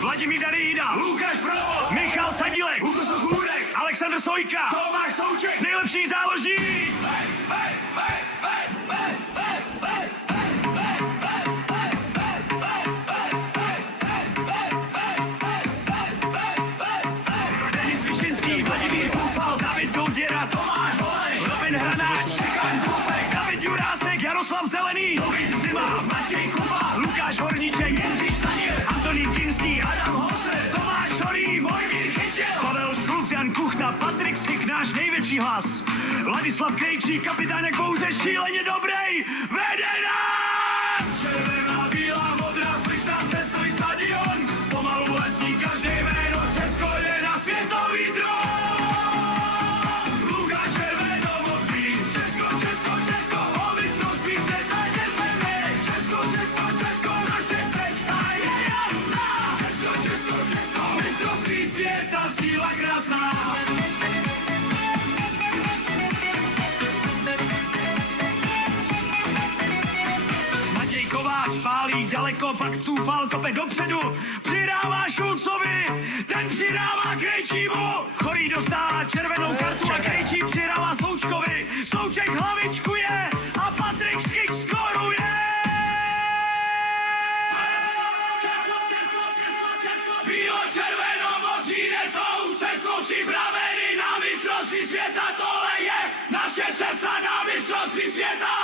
Vladimír Darýda, Lukáš Provo, Michal Sadílek, Lukas Ochůdek, Alexandr Sojka, Tomáš Souček, nejlepší záložník! Denis Višinský, Vladimír Koufal, David Douděra, Tomáš Holeš, Robin Hranáč, Štěpán Krupek, David Jurásek, Jaroslav Zelený, David Zima, Matěj Kuba, Lukáš Horníček, Jindřich Staněr, Antonín Kinský, Adam Hose, Tomáš Šorý, Mojmír Chytil, Pavel Šulc, Jan Kuchta, Patrik Schik, náš největší hlas. Ladislav Krejčí, kapitán jak pouze šíleně dobrý, vede nás! červená, bílá, modrá, slyšná Teslý stadion, pomalu lesní každý jméno, Česko jde na světový trón. Luka červenomocný, Česko, Česko, Česko, o mistrovství světa jdeme my. Česko, Česko, Česko, naše cesta je jasná. Česko, Česko, Česko, mistrovství světa, síla krásná. Matěj Kovář pálí daleko, pak Cůfal kope dopředu, přidává Šulcovi, ten přidává Krejčímu, Chorý dostává červenou kartu a Krejčí přidává Součkovi, Souček hlavičkuje a Patrik Schik skoruje! Česko, Česko, Česko, Česko, bílo, červeno, modří nesou, Česko připraveni na mistrovství světa, tohle je naše cesta na mistrovství světa.